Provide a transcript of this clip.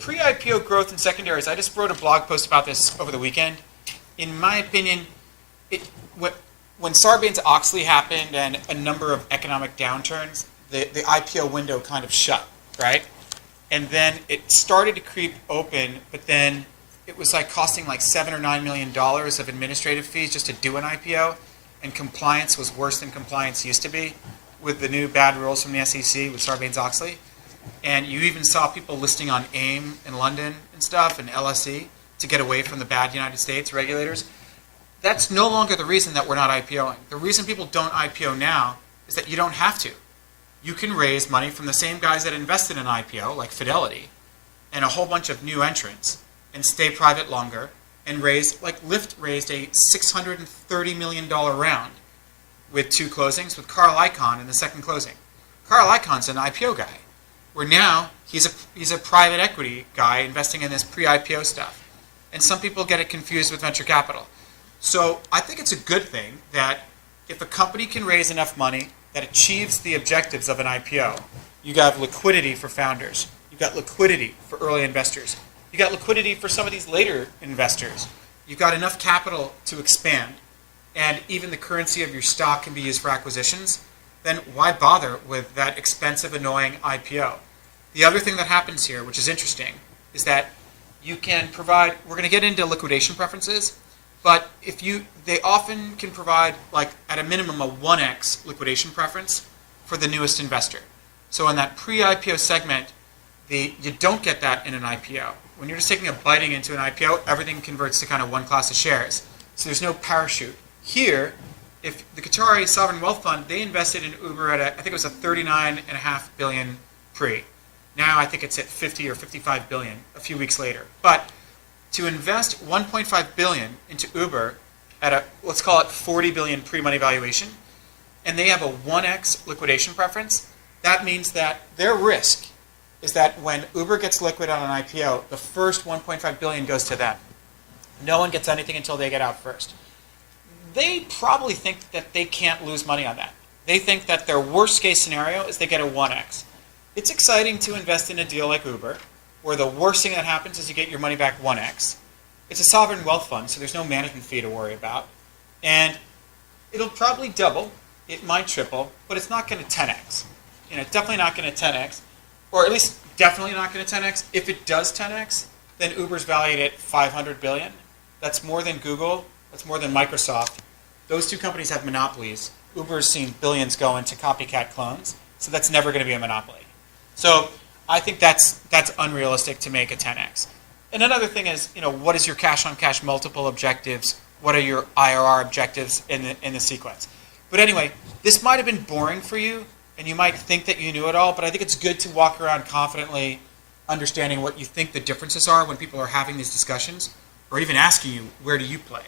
pre-IPO growth in secondaries, I just wrote a blog post about this over the weekend. In my opinion, when Sarbanes-Oxley happened and a number of economic downturns, the IPO window kind of shut, right? And then it started to creep open, but then it was like costing like $7 or $9 million of administrative fees just to do an IPO, and compliance was worse than compliance used to be with the new bad rules from the SEC with Sarbanes-Oxley. And you even saw people listing on AIM in London and stuff and LSE to get away from the bad United States regulators. That's no longer the reason that we're not IPOing. The reason people don't IPO now is that you don't have to. You can raise money from the same guys that invested in IPO, like Fidelity, and a whole bunch of new entrants, and stay private longer, and raise, like Lyft raised a $630 million round with 2 closings, with Carl Icahn in the second closing. Carl Icahn's an IPO guy, where now he's a private equity guy investing in this pre-IPO stuff. And some people get it confused with venture capital. So I think it's a good thing that if a company can raise enough money that achieves the objectives of an IPO, you have liquidity for founders. You've got liquidity for early investors. You got liquidity for some of these later investors. You've got enough capital to expand, and even the currency of your stock can be used for acquisitions. Then why bother with that expensive, annoying IPO? The other thing that happens here, which is interesting, is that you can provide, we're going to get into liquidation preferences, but they often can provide, like at a minimum, a 1x liquidation preference for the newest investor. So in that pre-IPO segment, you don't get that in an IPO. When you're just taking a biting into an IPO, everything converts to kind of one class of shares. So there's no parachute. Here, if the Qatari Sovereign Wealth Fund, they invested in Uber at I think it was a $39.5 billion pre. Now I think it's at 50 or 55 billion a few weeks later. But to invest 1.5 billion into Uber at a, let's call it 40 billion pre-money valuation, and they have a 1x liquidation preference, that means that their risk is that when Uber gets liquid on an IPO, the first 1.5 billion goes to them. No one gets anything until they get out first. They probably think that they can't lose money on that. They think that their worst case scenario is they get a 1x. It's exciting to invest in a deal like Uber, where the worst thing that happens is you get your money back 1x. It's a sovereign wealth fund, so there's no management fee to worry about. And it'll probably double, it might triple, but it's not going to 10x. Definitely not going to 10x, or at least definitely not going to 10x. If it does 10x, then Uber's valued at 500 billion. That's more than Google, that's more than Microsoft. Those two companies have monopolies. Uber's seen billions go into copycat clones, so that's never going to be a monopoly. So I think that's unrealistic to make a 10x. And another thing is, what is your cash-on-cash multiple objectives? What are your IRR objectives in the sequence? But anyway, this might have been boring for you, and you might think that you knew it all, but I think it's good to walk around confidently understanding what you think the differences are when people are having these discussions, or even asking you, where do you play?